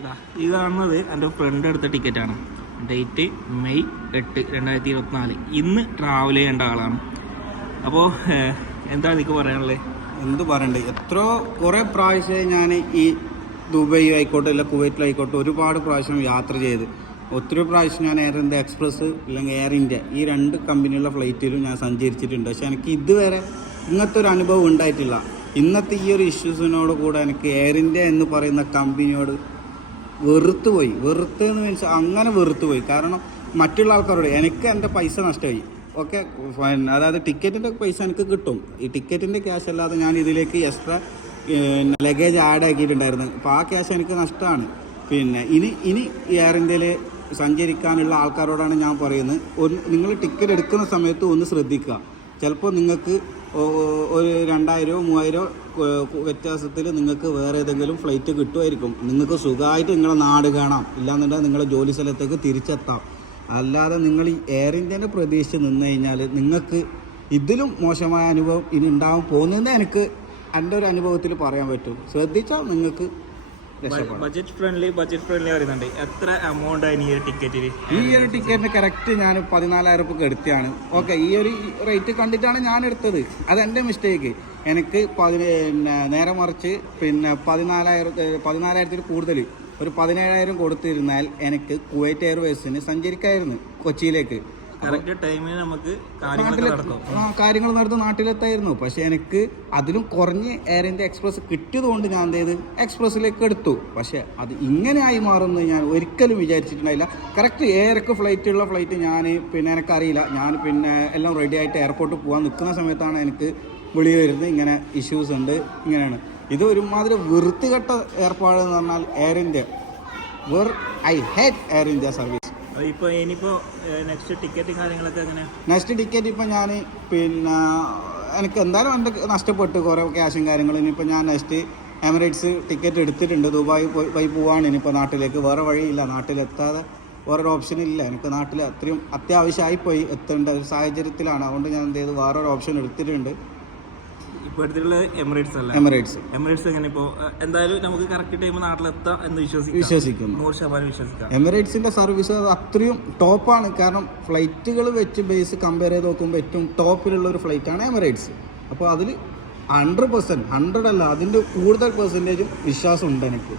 ഇതാ, ഈ കാണുന്നത് എന്റെ ഫ്രണ്ട് എടുത്ത ടിക്കറ്റാണ് ഡേറ്റ് മെയ് എട്ട് രണ്ടായിരത്തി ഇരുപത്തിനാല് ഇന്ന് ട്രാവൽ ചെയ്യേണ്ട ആളാണ്. അപ്പോൾ എന്താ എനിക്ക് പറയാനുള്ളത് എന്ത് പറയണ്ടേ? എത്രയോ കുറേ പ്രാവശ്യമായി ഞാൻ ഈ ദുബൈ ആയിക്കോട്ടെ അല്ല കുവൈറ്റിലായിക്കോട്ടെ ഒരുപാട് പ്രാവശ്യം യാത്ര ചെയ്ത്. ഒത്തിരി പ്രാവശ്യം ഞാൻ എയർ ഇന്ത്യ എക്സ്പ്രസ് അല്ലെങ്കിൽ എയർ ഇന്ത്യ ഈ രണ്ട് കമ്പനിയുള്ള ഫ്ലൈറ്റിലും ഞാൻ സഞ്ചരിച്ചിട്ടുണ്ട്. പക്ഷെ എനിക്ക് ഇതുവരെ ഇങ്ങനത്തെ ഒരു അനുഭവം ഉണ്ടായിട്ടില്ല. ഇന്നത്തെ ഈ ഒരു ഇഷ്യൂസിനോട് കൂടെ എനിക്ക് എയർ ഇന്ത്യ എന്ന് പറയുന്ന കമ്പനിയോട് വെറുത്ത് പോയി വെറുത്ത് എന്ന് മീൻസ് അങ്ങനെ വെറുത്ത് പോയി കാരണം മറ്റുള്ള ആൾക്കാരോട് എനിക്ക് എന്റെ പൈസ നഷ്ടമായി. ഓക്കെ അതായത് ടിക്കറ്റിന്റെ പൈസ എനിക്ക് കിട്ടും. ഈ ടിക്കറ്റിന്റെ ക്യാഷ് അല്ലാതെ ഞാൻ ഇതിലേക്ക് എക്സ്ട്രാ ലഗേജ് ആഡ് ആക്കിയിട്ടുണ്ടായിരുന്നു. അപ്പോൾ ആ ക്യാഷ് എനിക്ക് നഷ്ടമാണ്. പിന്നെ ഇനി ഇനി എയർ ഇന്ത്യയിൽ സഞ്ചരിക്കാനുള്ള ആൾക്കാരോടാണ് ഞാൻ പറയുന്നത്. ഒന്ന് നിങ്ങൾ ടിക്കറ്റ് എടുക്കുന്ന സമയത്ത് ഒന്ന് ശ്രദ്ധിക്കുക. ചിലപ്പോൾ നിങ്ങൾക്ക് ഒരു രണ്ടായിരമോ മൂവായിരമോ വ്യത്യാസത്തിൽ നിങ്ങൾക്ക് വേറെ ഏതെങ്കിലും ഫ്ലൈറ്റ് കിട്ടുമായിരിക്കും. നിങ്ങൾക്ക് സുഖമായിട്ട് നിങ്ങളെ നാട് കാണാം. ഇല്ലാന്നുണ്ടെങ്കിൽ നിങ്ങളെ ജോലി സ്ഥലത്തേക്ക് തിരിച്ചെത്താം. അല്ലാതെ നിങ്ങൾ ഈ എയർ ഇന്ത്യനെ പ്രതീക്ഷിച്ച് നിന്ന് കഴിഞ്ഞാൽ നിങ്ങൾക്ക് ഇതിലും മോശമായ അനുഭവം ഇനി ഉണ്ടാവും പോകുന്നതെന്ന് എനിക്ക് എന്റെ ഒരു അനുഭവത്തിൽ പറയാൻ പറ്റും. ശ്രദ്ധിച്ചാൽ നിങ്ങൾക്ക് ബഡ്ജറ്റ് ഫ്രണ്ട്ലി ബഡ്ജറ്റ് ഫ്രണ്ട്ലി പറയുന്നുണ്ട്. എത്ര എമൗണ്ട് ആണ് ഈ ഒരു ടിക്കറ്റിന് ഈ ഒരു ടിക്കറ്റിന് കറക്റ്റ് ഞാൻ പതിനാലായിരം റുപ്യ എടുത്തതാണ്. ഓക്കെ ഈ ഒരു റേറ്റ് കണ്ടിട്ടാണ് ഞാൻ എടുത്തത്. അതെന്റെ മിസ്റ്റേക്ക് എനിക്ക് പിന്നെ നേരെ മറിച്ച് പിന്നെ പതിനാലായിരം പതിനാലായിരത്തിൽ കൂടുതൽ. ഒരു പതിനേഴായിരം കൊടുത്തിരുന്നാൽ എനിക്ക് കുവൈറ്റ് എയർവേസിന് സഞ്ചരിക്കായിരുന്നു കൊച്ചിയിലേക്ക്. ടൈമിന് നമുക്ക് കാര്യങ്ങൾ നടന്ന് നാട്ടിലെത്തായിരുന്നു. പക്ഷെ എനിക്ക് അതിലും കുറഞ്ഞ് എയർ ഇന്ത്യ എക്സ്പ്രസ് കിട്ടിയത് കൊണ്ട് ഞാൻ എന്ത് ചെയ്ത് എക്സ്പ്രസ്സിലേക്ക് എടുത്തു. പക്ഷെ അത് ഇങ്ങനെ ആയി മാറുമെന്ന് ഞാൻ ഒരിക്കലും വിചാരിച്ചിട്ടുണ്ടായില്ല. കറക്റ്റ് ഏഴരക്ക് ഫ്ലൈറ്റ് ഉള്ള ഫ്ലൈറ്റ് ഞാൻ പിന്നെ എനിക്കറിയില്ല. ഞാൻ പിന്നെ എല്ലാം റെഡി ആയിട്ട് എയർപോർട്ടിൽ പോകാൻ നിൽക്കുന്ന സമയത്താണ് എനിക്ക് വിളി വരുന്നത്. ഇങ്ങനെ ഇഷ്യൂസ് ഉണ്ട്. ഇങ്ങനെയാണ്. ഇത് ഒരുമാതിരി വൃത്തികെട്ട ഏർപ്പാട് എന്ന് പറഞ്ഞാൽ Air India where I hate Air India service next ticket കാര്യങ്ങളൊക്കെ നെക്സ്റ്റ് ടിക്കറ്റ് ഇപ്പം ഞാൻ പിന്നെ എനിക്ക് എന്തായാലും എന്റെ നഷ്ടപ്പെട്ടു. കുറേ ക്യാഷും കാര്യങ്ങളും. ഇനിയിപ്പോൾ ഞാൻ നെക്സ്റ്റ് എമിറേറ്റ്സ് ടിക്കറ്റ് എടുത്തിട്ടുണ്ട്. ദുബായ് പോയി പോയി പോവാണ്. ഇനിയിപ്പോൾ നാട്ടിലേക്ക്. വേറെ വഴിയില്ല. നാട്ടിലെത്താതെ വേറൊരു ഓപ്ഷൻ ഇല്ല. എനിക്ക് നാട്ടിൽ അത്രയും അത്യാവശ്യമായി പോയി എത്തേണ്ട ഒരു സാഹചര്യത്തിലാണ്. അതുകൊണ്ട് ഞാൻ എന്ത് ചെയ്തു? വേറൊരു ഓപ്ഷൻ എടുത്തിട്ടുണ്ട്. എമിറേറ്റ്സ് എമിറേറ്റ്സ് എങ്ങനെ ഇപ്പോ എന്തായാലും നമുക്ക് കറക്റ്റ് ടൈം നാട്ടിലെത്താം എന്ന് വിശ്വസിക്കാം. വിശ്വസിക്കുന്നു. നൂറ് ശതമാനം വിശ്വസിക്കാം. എമിറേറ്റ്സിന്റെ സർവീസ് അത്രയും ടോപ്പാണ് കാരണം ഫ്ലൈറ്റുകൾ വെച്ച് ബേസ് കമ്പയർ ചെയ്ത് നോക്കുമ്പോൾ ഏറ്റവും ടോപ്പിലുള്ള ഒരു ഫ്ലൈറ്റ് ആണ് എമിറേറ്റ്സ് അപ്പോൾ അതിൽ ഹൺഡ്രഡ് പെർസെന്റ് ഹൺഡ്രഡ് അല്ല അതിന്റെ കൂടുതൽ പെർസെന്റേജും വിശ്വാസം ഉണ്ട് എനിക്ക്.